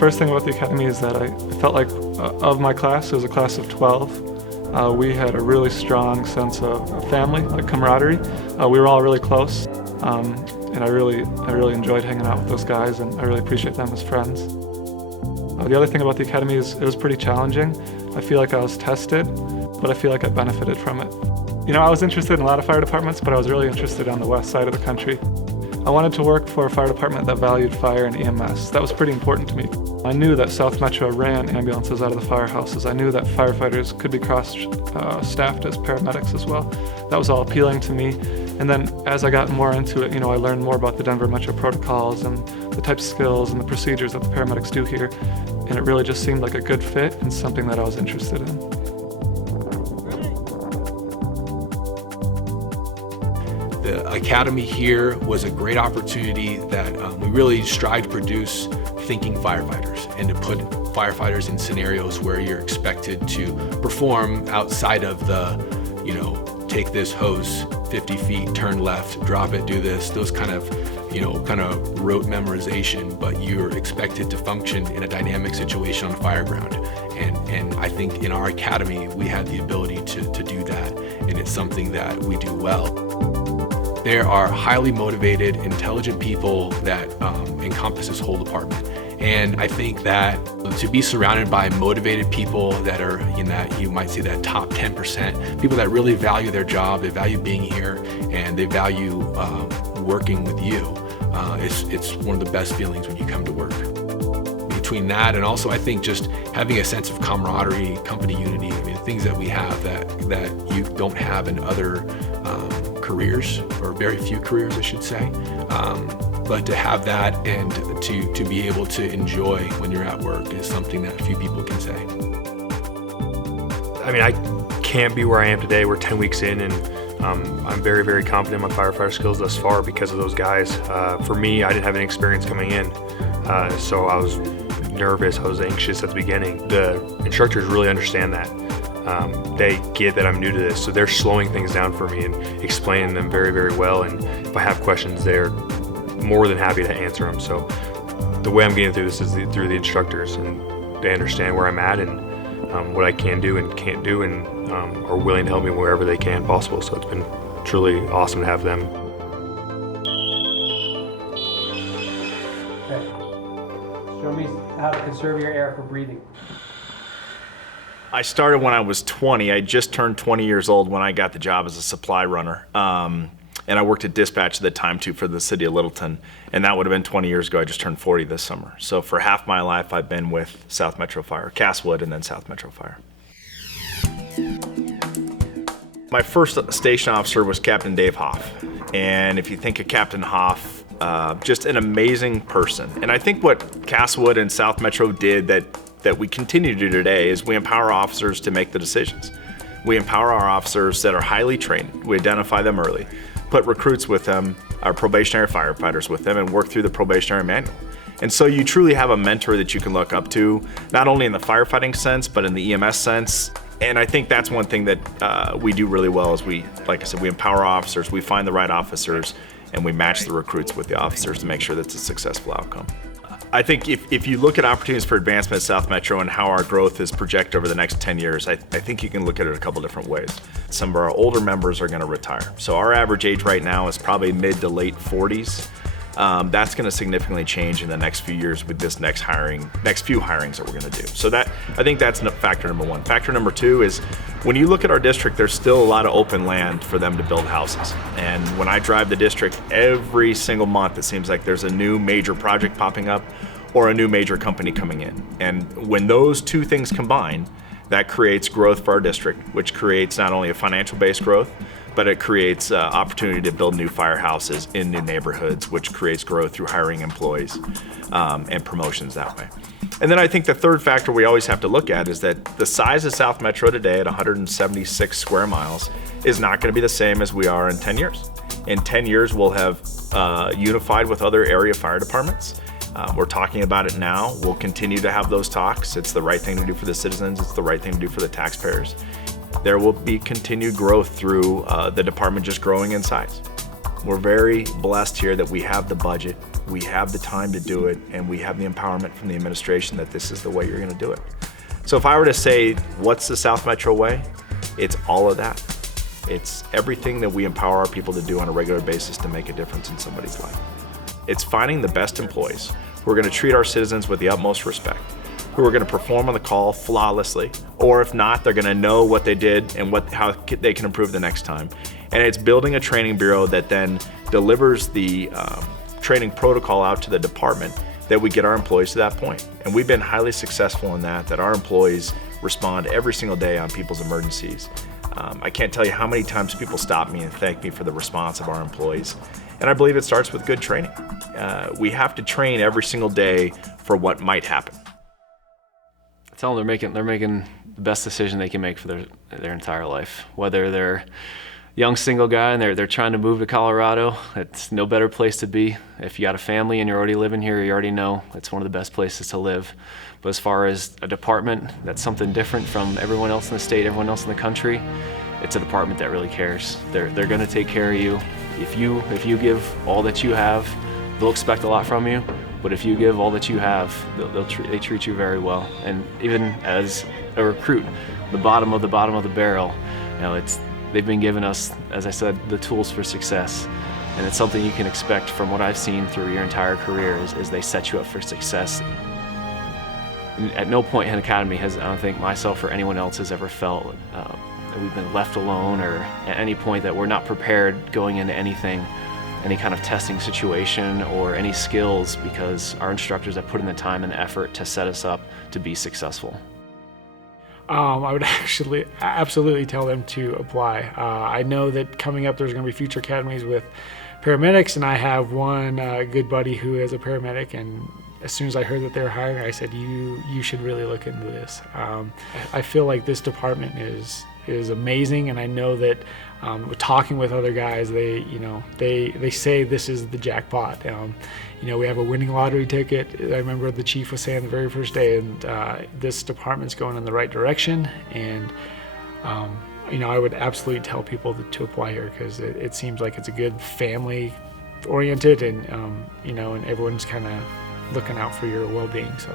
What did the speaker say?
first thing about the Academy is that I felt like of my class, it was a class of 12, we had a really strong sense of family, like camaraderie. We were all really close, and I really enjoyed hanging out with those guys, and I really appreciate them as friends. The other thing about the Academy is it was pretty challenging. I feel like I was tested, but I feel like I benefited from it. You know, I was interested in a lot of fire departments, but I was really interested on the west side of the country. I wanted to work for a fire department that valued fire and EMS. That was pretty important to me. I knew that South Metro ran ambulances out of the firehouses. I knew that firefighters could be cross-staffed as paramedics as well. That was all appealing to me. And then as I got more into it, I learned more about the Denver Metro protocols and the types of skills and the procedures that the paramedics do here. And it really just seemed like a good fit and something that I was interested in. The Academy here was a great opportunity that we really strive to produce thinking firefighters and to put firefighters in scenarios where you're expected to perform outside of the, take this hose 50 feet, turn left, drop it, do this, those kind of rote memorization, but you're expected to function in a dynamic situation on the fire ground. And I think in our academy, we had the ability to do that, and it's something that we do well. There are highly motivated, intelligent people that encompass this whole department. And I think that to be surrounded by motivated people that are in that, you might say that top 10%, people that really value their job, they value being here, and they value working with you, it's one of the best feelings when you come to work. Between that and also I think just having a sense of camaraderie, company unity, things that we have that you don't have in other careers, or very few careers I should say. But to have that and to be able to enjoy when you're at work is something that few people can say. I can't be where I am today. We're 10 weeks in, and I'm very, very confident in my firefighter skills thus far because of those guys. For me, I didn't have any experience coming in, so I was nervous, I was anxious at the beginning. The instructors really understand that. They get that I'm new to this, so they're slowing things down for me and explaining them very, very well, and if I have questions, they're more than happy to answer them. So the way I'm getting through this is through the instructors, and they understand where I'm at and what I can do and can't do, and are willing to help me wherever they can possible. So it's been truly awesome to have them. Okay. Show me how to conserve your air for breathing. I started when I was 20. I just turned 20 years old when I got the job as a supply runner. And I worked at dispatch at the time too for the city of Littleton. And that would have been 20 years ago. I just turned 40 this summer. So for half my life, I've been with South Metro Fire, Castlewood, and then South Metro Fire. My first station officer was Captain Dave Hoff. And if you think of Captain Hoff, just an amazing person. And I think what Castlewood and South Metro did that we continue to do today is we empower officers to make the decisions. We empower our officers that are highly trained. We identify them early, put recruits with them, our probationary firefighters with them, and work through the probationary manual. And so you truly have a mentor that you can look up to, not only in the firefighting sense, but in the EMS sense. And I think that's one thing that we do really well is like I said, we empower officers, we find the right officers, and we match the recruits with the officers to make sure that's a successful outcome. I think if you look at opportunities for advancement at South Metro and how our growth is projected over the next 10 years, I think you can look at it a couple different ways. Some of our older members are going to retire. So our average age right now is probably mid to late 40s. That's going to significantly change in the next few years with this next few hirings that we're going to do. So I think that's factor number one. Factor number two is when you look at our district, there's still a lot of open land for them to build houses. And when I drive the district, every single month it seems like there's a new major project popping up or a new major company coming in. And when those two things combine, that creates growth for our district, which creates not only a financial-based growth, but it creates opportunity to build new firehouses in new neighborhoods, which creates growth through hiring employees and promotions that way. And then I think the third factor we always have to look at is that the size of South Metro today at 176 square miles is not going to be the same as we are in 10 years. In 10 years, we'll have unified with other area fire departments. We're talking about it now. We'll continue to have those talks. It's the right thing to do for the citizens. It's the right thing to do for the taxpayers. There will be continued growth through the department just growing in size. We're very blessed here that we have the budget, we have the time to do it, and we have the empowerment from the administration that this is the way you're going to do it. So if I were to say, what's the South Metro way? It's all of that. It's everything that we empower our people to do on a regular basis to make a difference in somebody's life. It's finding the best employees who are going to treat our citizens with the utmost respect, who are going to perform on the call flawlessly, or if not, they're going to know what they did and how they can improve the next time. And it's building a training bureau that then delivers the training protocol out to the department that we get our employees to that point. And we've been highly successful in that our employees respond every single day on people's emergencies. I can't tell you how many times people stop me and thank me for the response of our employees. And I believe it starts with good training. We have to train every single day for what might happen. I tell them they're making the best decision they can make for their entire life. Whether they're a young single guy and they're trying to move to Colorado, it's no better place to be. If you got a family and you're already living here, you already know it's one of the best places to live. But as far as a department that's something different from everyone else in the state, everyone else in the country, it's a department that really cares. They're going to take care of you. If you give all that you have, they'll expect a lot from you. But if you give all that you have, they treat you very well. And even as a recruit, the bottom of the barrel, they've been giving us, as I said, the tools for success. And it's something you can expect from what I've seen through your entire career is they set you up for success. At no point in Academy I don't think myself or anyone else has ever felt that we've been left alone, or at any point that we're not prepared going into anything, any kind of testing situation or any skills, because our instructors have put in the time and the effort to set us up to be successful. I would actually absolutely tell them to apply. I know that coming up there's going to be future academies with paramedics, and I have one good buddy who is a paramedic, and as soon as I heard that they were hiring, I said, you should really look into this. I feel like this department is amazing, and I know that talking with other guys, they say this is the jackpot. We have a winning lottery ticket. I remember the chief was saying the very first day, and this department's going in the right direction. And I would absolutely tell people to apply here, because it seems like it's a good family-oriented, and and everyone's kind of looking out for your well-being. So.